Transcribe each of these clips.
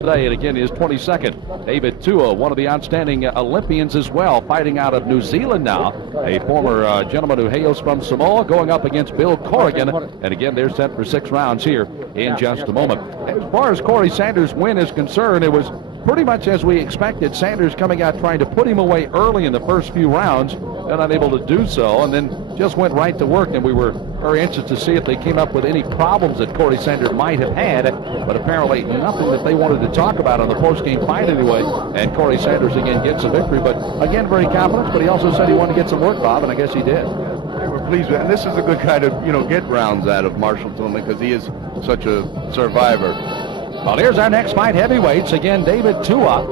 today, and again his 22nd. David Tua, one of the outstanding Olympians as well, fighting out of New Zealand now. A former gentleman who hails from Samoa, going up against Bill Corrigan. And again, they're set for 6 rounds here in just a moment. As far as Corey Sanders' win is concerned, it was pretty much as we expected. Sanders coming out trying to put him away early in the first few rounds, and unable to do so, and then just went right to work. And we were very anxious to see if they came up with any problems that Corey Sanders might have had, but apparently nothing that they wanted to talk about on the post-game fight anyway. And Corey Sanders again gets a victory, but again very confident. But he also said he wanted to get some work, Bob, and I guess he did. They were pleased with it. And this is a good kind of, get rounds out of Marshall Tillman because he is such a survivor. Well, here's our next fight, heavyweights. Again, David Tua,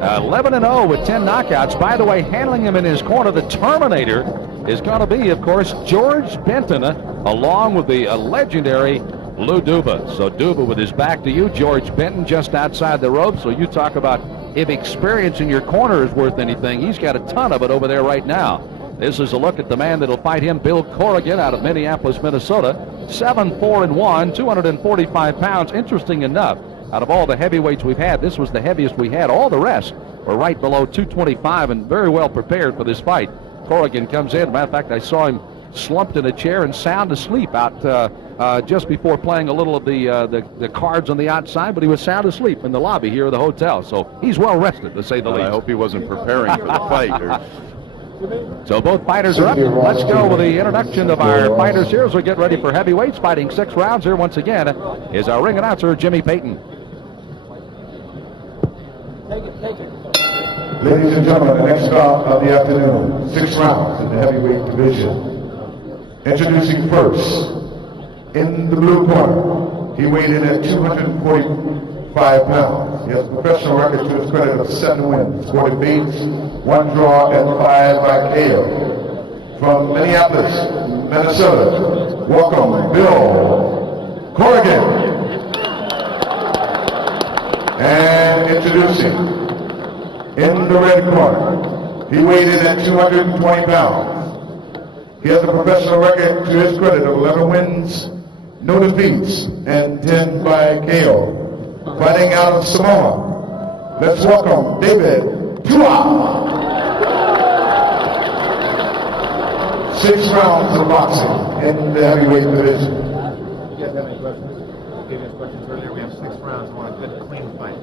11-0 with 10 knockouts. By the way, handling him in his corner, the Terminator, is going to be, of course, George Benton, along with the legendary Lou Duba. So Duba with his back to you, George Benton just outside the ropes. So you talk about if experience in your corner is worth anything, he's got a ton of it over there right now. This is a look at the man that'll fight him, Bill Corrigan, out of Minneapolis, Minnesota. 7-4-1, 245 pounds. Interesting enough, out of all the heavyweights we've had, this was the heaviest we had. All the rest were right below 225 and very well prepared for this fight. Corrigan comes in. Matter of fact, I saw him slumped in a chair and sound asleep out just before playing a little of the cards on the outside, but he was sound asleep in the lobby here of the hotel. So he's well rested, to say the least. I hope he wasn't preparing for the fight. So both fighters are up. Let's go with the introduction of our fighters here as we get ready for heavyweights. Fighting 6 rounds here once again is our ring announcer, Jimmy Payton. Ladies and gentlemen, the next bout of the afternoon, 6 rounds in the heavyweight division. Introducing first, in the blue corner, he weighed in at 245 pounds. He has a professional record to his credit of 7 wins, 40 defeats, 1 draw, and 5 by KO. From Minneapolis, Minnesota, welcome Bill Corrigan. And introducing, in the red corner, he weighed in at 220 pounds. He has a professional record to his credit of 11 wins, no defeats, and 10 by KO. Fighting out of Samoa, let's welcome David Tua. 6 rounds of boxing in the heavyweight division. You guys have any questions? We gave us questions earlier. We have 6 rounds. We want a good, clean fight.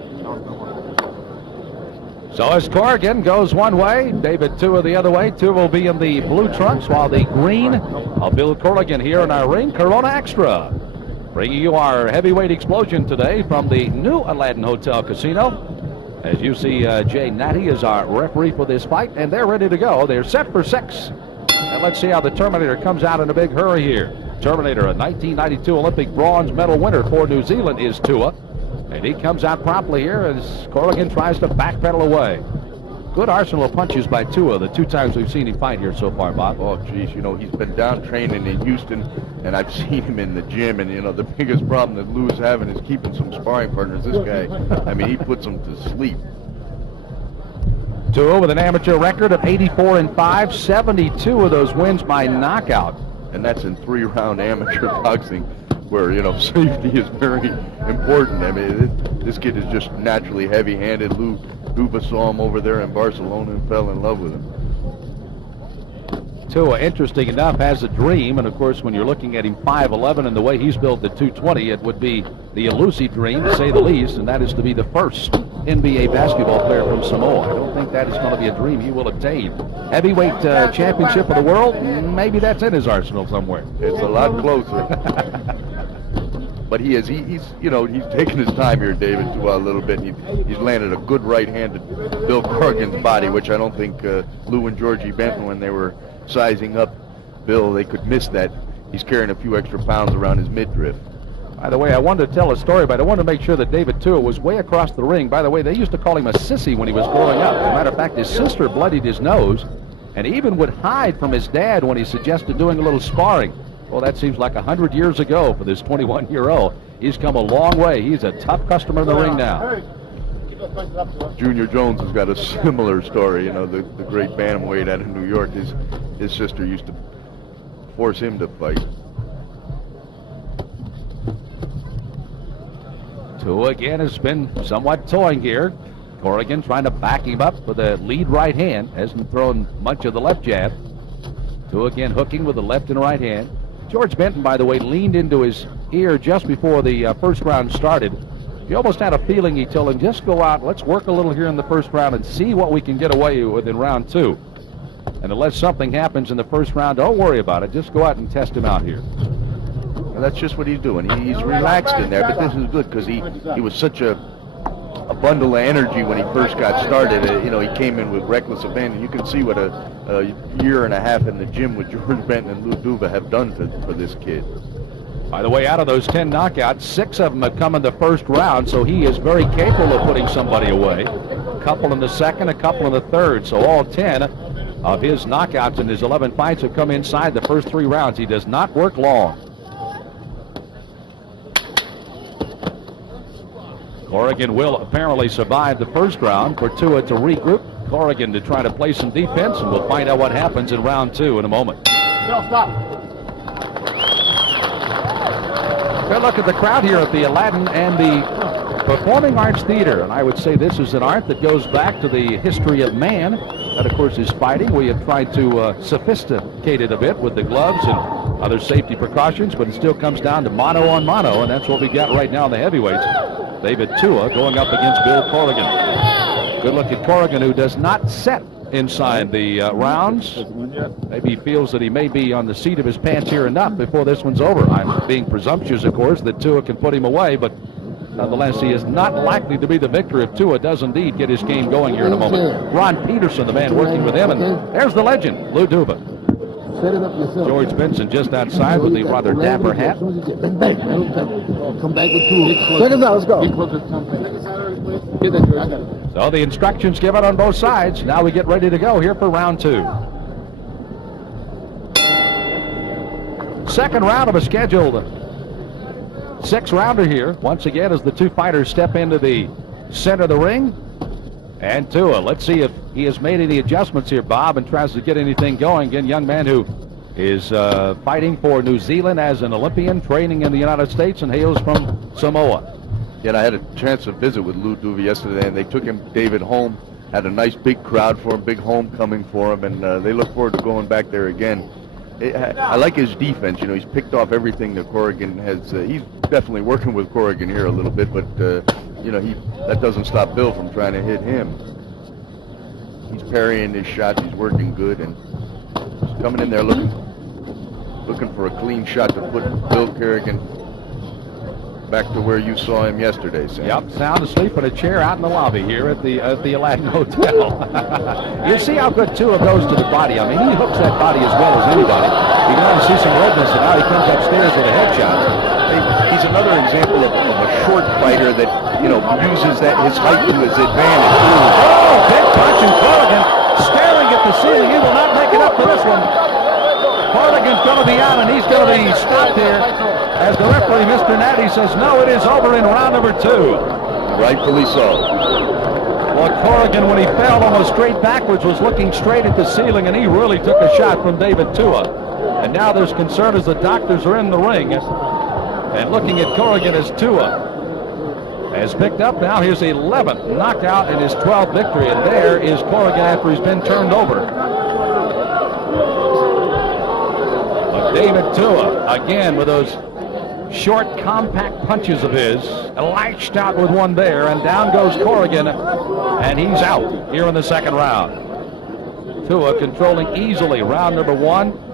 So as Corrigan goes one way, David Tua the other way. Tua will be in the blue trunks, while the green of Bill Corrigan here in our ring. Corona Extra, bringing you our heavyweight explosion today from the new Aladdin Hotel Casino. As you see, Jay Natty is our referee for this fight, and they're ready to go. They're set for 6. And let's see how the Terminator comes out in a big hurry here. Terminator, a 1992 Olympic bronze medal winner for New Zealand, is Tua. And he comes out promptly here as Corrigan tries to backpedal away. Good arsenal of punches by Tua the 2 times we've seen him fight here so far, Bob. Oh, geez, he's been down training in Houston, and I've seen him in the gym, and, the biggest problem that Lou's having is keeping some sparring partners. This guy, I mean, he puts them to sleep. Tua with an amateur record of 84-5, 72 of those wins by knockout. And that's in 3-round amateur boxing, where, safety is very important. I mean, this kid is just naturally heavy-handed. Lou Duba saw him over there in Barcelona and fell in love with him. Tua, interesting enough, has a dream, and of course, when you're looking at him 5'11" and the way he's built at 220, it would be the elusive dream, to say the least, and that is to be the first NBA basketball player from Samoa. I don't think that is going to be a dream he will obtain. Heavyweight championship of the world, maybe that's in his arsenal somewhere. It's a lot closer. But he's taking his time here, David, Tua, a little bit. He's landed a good right hand to Bill Corrigan's body, which I don't think Lou and Georgie Benton, when they were sizing up Bill, they could miss that. He's carrying a few extra pounds around his midriff. By the way, I wanted to tell a story, but I wanted to make sure that David Tua was way across the ring. By the way, they used to call him a sissy when he was growing up. As a matter of fact, his sister bloodied his nose, and he even would hide from his dad when he suggested doing a little sparring. Well, that seems like 100 years ago for this 21-year-old. He's come a long way. He's a tough customer in the ring now. Junior Jones has got a similar story. The great bantamweight out of New York. His sister used to force him to fight. Tua again has been somewhat toying here. Corrigan trying to back him up with a lead right hand. Hasn't thrown much of the left jab. Tua again hooking with the left and right hand. George Benton, by the way, leaned into his ear just before the first round started. You almost had a feeling he told him, just go out, let's work a little here in the first round and see what we can get away with in round 2. And unless something happens in the first round, don't worry about it. Just go out and test him out here. Well, that's just what he's doing. He's relaxed in there, but this is good because he was such a bundle of energy when he first got started. He came in with reckless abandon. You can see what a year and a half in the gym with George Benton and Lou Duva have done for this kid. By the way, out of those 10 knockouts, 6 of them have come in the first round, so he is very capable of putting somebody away. A couple in the second, a couple in the third, so all 10 of his knockouts in his 11 fights have come inside the first 3 rounds. He does not work long. Corrigan will apparently survive the first round. For Tua to regroup, Corrigan to try to play some defense, and we'll find out what happens in round 2 in a moment. Good look at the crowd here at the Aladdin and the Performing Arts Theater. And I would say this is an art that goes back to the history of man. That, of course, is fighting. We have tried to sophisticate it a bit with the gloves and other safety precautions, but it still comes down to mano on mano, and that's what we got right now in the heavyweights. David Tua going up against Bill Corrigan. Good look at Corrigan, who does not set inside the rounds. Maybe he feels that he may be on the seat of his pants here enough before this one's over. I'm being presumptuous, of course, that Tua can put him away, but nonetheless, he is not likely to be the victor if Tua does indeed get his game going here in a moment. Ron Peterson, the man working with him, and there's the legend, Lou Duva. George Benson just outside with the rather dapper hat. Come back with 2. Check us out, let's go. Get that, George. So the instructions given on both sides. Now we get ready to go here for round 2. Second round of a scheduled 6-rounder here. Once again, as the 2 fighters step into the center of the ring. And Tua, let's see if he has made any adjustments here, Bob, and tries to get anything going. Again, young man who is fighting for New Zealand as an Olympian, training in the United States, and hails from Samoa. Yeah, and I had a chance to visit with Lou Duva yesterday, and they took David home, had a nice big crowd for him, big homecoming for him, and they look forward to going back there again. I like his defense. He's picked off everything that Corrigan has. He's definitely working with Corrigan here a little bit, but that doesn't stop Bill from trying to hit him. He's parrying his shots. He's working good, and he's coming in there looking for a clean shot to put Bill Corrigan back to where you saw him yesterday, Sam. Yep, sound asleep in a chair out in the lobby here at the Aladdin Hotel. You see how good Tua goes to the body. I mean, he hooks that body as well as anybody. You can only see some redness, and now he comes upstairs with a headshot. He's another example of a short fighter that, uses his height to his advantage. Oh, big punch, and Corrigan staring at the ceiling. He will not make it up for this one. Corrigan's going to be out, and he's going to be stopped here as the referee, Mr. Natty, says, no, it is over in round number 2. Rightfully so. Well, Corrigan, when he fell almost straight backwards, was looking straight at the ceiling, and he really took a shot from David Tua. And now there's concern as the doctors are in the ring and looking at Corrigan as Tua has picked up now his 11th knockout and his 12th victory. And there is Corrigan after he's been turned over. But David Tua, again, with those short, compact punches of his, lashed out with one there, and down goes Corrigan, and he's out here in the second round. Tua controlling easily round number 1.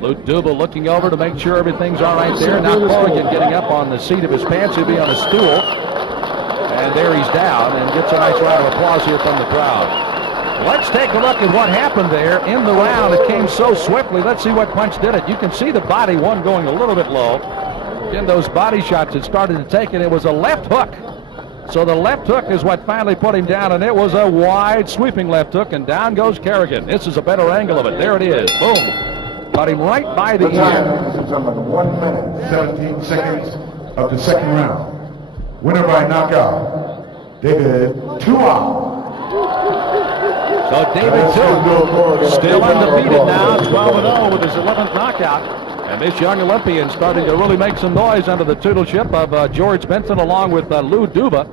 Lou Duva looking over to make sure everything's all right there. Now Corrigan getting up on the seat of his pants. He'll be on a stool. And there he's down and gets a nice round of applause here from the crowd. Let's take a look at what happened there in the round. It came so swiftly. Let's see what punch did it. You can see the body, one going a little bit low. Again, those body shots had started to take it. It was a left hook. So the left hook is what finally put him down, and it was a wide sweeping left hook, and down goes Corrigan. This is a better angle of it. There it is. Boom. Got him right by the time, ear. ladies and gentlemen, 1 minute, 17 seconds of the second round. Winner by knockout, David Tua. So David Tua still undefeated now, 12-0 with his 11th knockout. And this young Olympian starting to really make some noise under the tutorship of George Benton along with Lou Duva.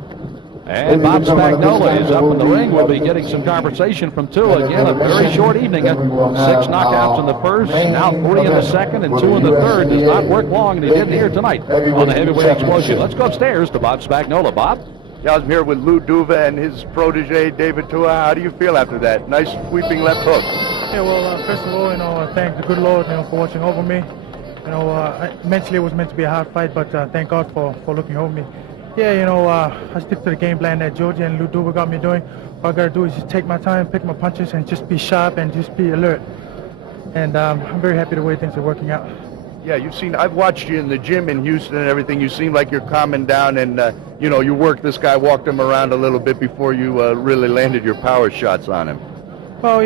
And Bob Spagnola is up in the ring. We'll be getting some conversation from Tua. Again, a very short evening. 6 knockouts in the first, now 3 in the second, and 2 in the third. Does not work long, and he didn't here tonight on the heavyweight explosion. Let's go upstairs to Bob Spagnola. Bob? Yeah, I'm here with Lou Duva and his protege, David Tua. How do you feel after that? Nice sweeping left hook. Yeah, well, first of all, I thank the good Lord, for watching over me. Mentally it was meant to be a hard fight, but thank God for looking over me. Yeah, I stick to the game plan that Georgia and Lou Duva got me doing. All I got to do is just take my time, pick my punches, and just be sharp and just be alert. And I'm very happy the way things are working out. Yeah, I've watched you in the gym in Houston and everything. You seem like you're calming down and, you worked this guy, walked him around a little bit before you really landed your power shots on him. Well,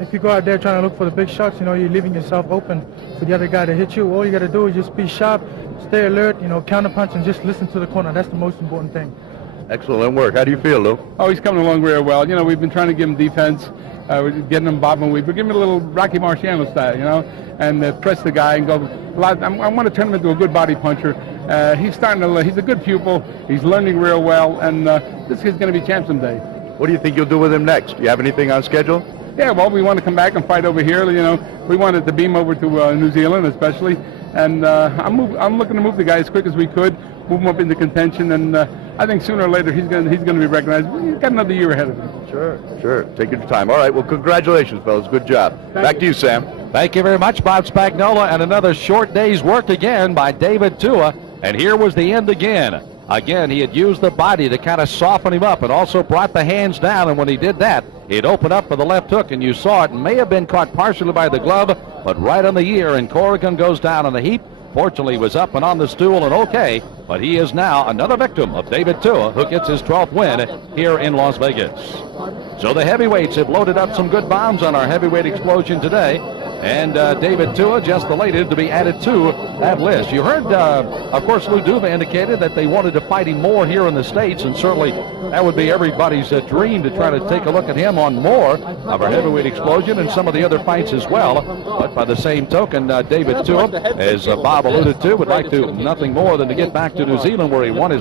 if you go out there trying to look for the big shots, you're leaving yourself open for the other guy to hit you. All you got to do is just be sharp, stay alert, counter punch, and just listen to the corner. That's the most important thing. Excellent work. How do you feel, Lou? Oh, he's coming along very well. We've been trying to give him defense. We're getting him bobbing. We're giving him a little Rocky Marciano style, and press the guy and go. I want to turn him into a good body puncher. He's a good pupil. He's learning real well, and this kid's going to be champ someday. What do you think you'll do with him next? Do you have anything on schedule? Yeah, well, we want to come back and fight over here. We wanted to beam over to New Zealand, especially, and I'm looking to move the guy as quick as we could, move him up into contention, and I think sooner or later he's going to be recognized. He's got another year ahead of him. Sure. Take your time. All right. Well, congratulations, fellas. Good job. Back to you, Sam. Thank you very much, Bob Spagnola, and another short day's work again by David Tua. And here was the end again. Again, he had used the body to kind of soften him up and also brought the hands down, and when he did that, he'd open up for the left hook, and you saw it may have been caught partially by the glove, but right on the ear, and Corrigan goes down on the heap. Fortunately, he was up and on the stool and okay, but he is now another victim of David Tua, who gets his 12th win here in Las Vegas. So the heavyweights have loaded up some good bombs on our heavyweight explosion today, and David Tua just elated to be added to that list. You heard, of course, Lou Duva indicated that they wanted to fight him more here in the States, and certainly that would be everybody's dream to try to take a look at him on more of our heavyweight explosion and some of the other fights as well. But by the same token, David Tua, as Bob alluded to, would like to nothing more than to get back to New Zealand where he won his